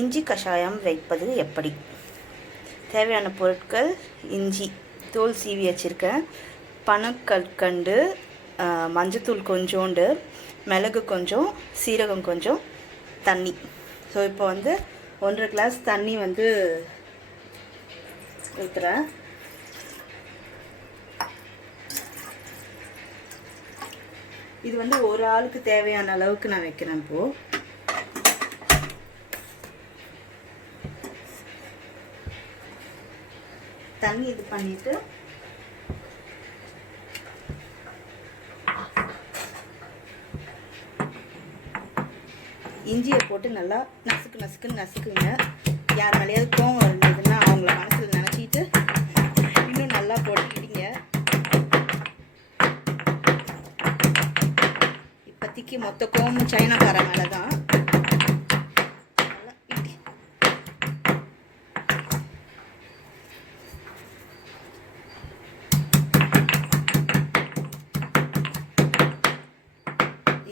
இஞ்சி கஷாயம் வைப்பது எப்படி? தேவையான பொருட்கள்: இஞ்சி தோல் சீவி வச்சுருக்கேன், பனக்கற்கண்டு, மஞ்சத்தூள் கொஞ்சோண்டு, மிளகு கொஞ்சம், சீரகம் கொஞ்சம், தண்ணி. ஸோ இப்போ 1.5 கிளாஸ் தண்ணி ஊற்றுறேன். இது ஒரு ஆளுக்கு தேவையான அளவுக்கு நான் வைக்கிறேன். இப்போது தண்ணி இது பண்ணிட்டு இஞ்சியை போட்டு நல்லா நசுக்குன்னு நசுக்குங்க. யார் மேலேயாவது கோவம் இருந்ததுன்னா அவங்கள மனசில் நினச்சிட்டு இன்னும் நல்லா போட்டுக்கிட்டீங்க. இப்போதைக்கு மொத்த கோவமும் சைனாக்கார மேலே தான்.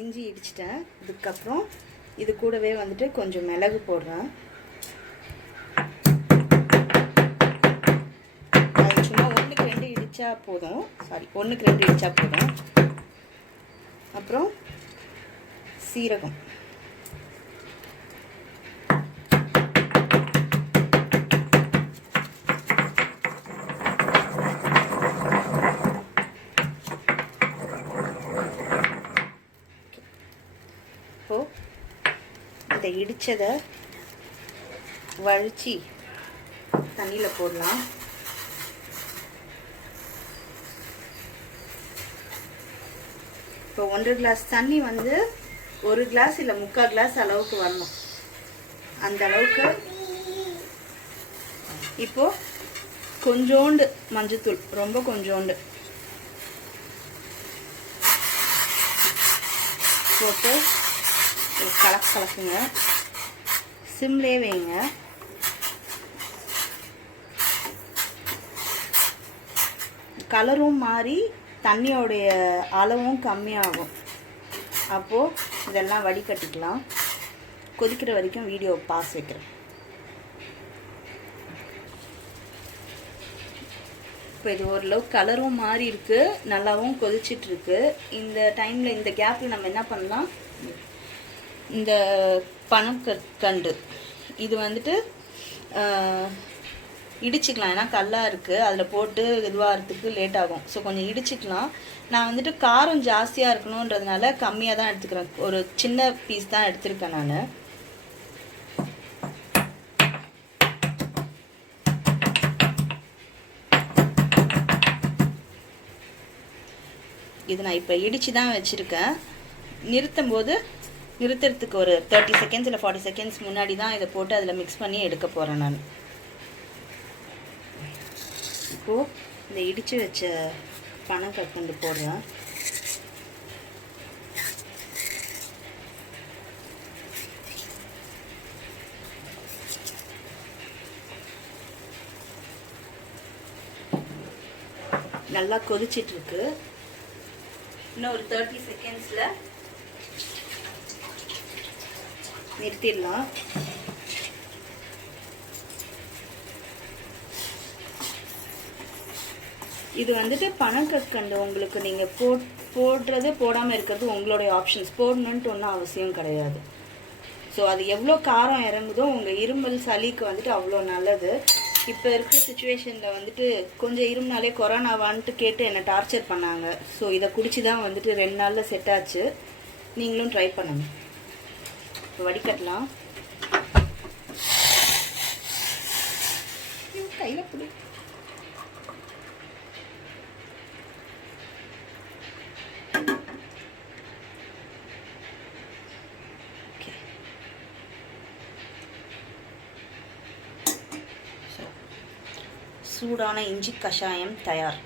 இஞ்சி இடிச்சிட்டேன். இதுக்கப்புறம் இது கூடவே கொஞ்சம் மிளகு போடுறேன். அது சும்மா 1க்கு 2 இடித்தா போதும். அப்புறம் சீரகம், இதை இடித்ததை வழித்து தண்ணியில் போடலாம். இப்போ 1.5 கிளாஸ் தண்ணி 1 கிளாஸ் இல்லை 3/4 கிளாஸ் அளவுக்கு வரணும். அந்த அளவுக்கு. இப்போது கொஞ்சோண்டு மஞ்சத்தூள், ரொம்ப கொஞ்சோண்டு போட்டு கலக்குங்க. சிம்லே வைங்க. கலரும் மாறி தண்ணியோடைய அளவும் கம்மியாகும். அப்போது இதெல்லாம் வடிகட்டிக்கலாம். கொதிக்கிற வரைக்கும் வீடியோ பாஸ் வைக்கிறேன். இப்போ இது ஓரளவு கலரும் மாறி இருக்குது, நல்லாவும் கொதிச்சிட்ருக்கு. இந்த டைமில், இந்த கேப்பில் நம்ம என்ன பண்ணலாம், இந்த பனக்கற்கண்டு இது இடிச்சிக்கலாம். ஏன்னா கல்லாக இருக்குது, அதில் போட்டு இதுவாகிறதுக்கு லேட் ஆகும். ஸோ கொஞ்சம் இடிச்சிக்கலாம். நான் காரம் ஜாஸ்தியாக இருக்கணுன்றதுனால கம்மியாக தான் எடுத்துக்கிறேன். ஒரு சின்ன பீஸ் தான் எடுத்திருக்கேன் நான். இது நான் இப்போ இடித்து தான் வச்சுருக்கேன். நிறுத்துறதுக்கு ஒரு 30 செகண்ட்ஸ் இல்லை 40 செகண்ட்ஸ் முன்னாடி தான் இதை போட்டு அதில் மிக்ஸ் பண்ணி எடுக்க போகிறேன் நான். இப்போது இந்த இடித்து வச்ச பனக்கற்கண்டு போடுறேன். நல்லா கொதிச்சிட்ருக்கு. இன்னும் ஒரு 30 செகண்ட்ஸில் நிறுத்திடலாம். இது பனக்கற்கண்டு உங்களுக்கு நீங்கள் போடுறது போடாமல் இருக்கிறது உங்களுடைய ஆப்ஷன்ஸ். போடணுன்ட்டு ஒன்றும் அவசியம் கிடையாது. ஸோ அது எவ்வளோ காரம் இறங்குதோ உங்கள் இருமல் சளிக்கு அவ்வளோ நல்லது. இப்போ இருக்கிற சுச்சுவேஷனில் கொஞ்சம் இருமுனாலே கொரோனாவான்ட்டு கேட்டு என்னை டார்ச்சர் பண்ணாங்க. ஸோ இதை குடிச்சு தான் 2 நாளில் செட் ஆச்சு. நீங்களும் ட்ரை பண்ணுங்கள். இப்போ வடிகட்டலாம். கையில் பிடி. சூடான இஞ்சி கஷாயம் தயார்.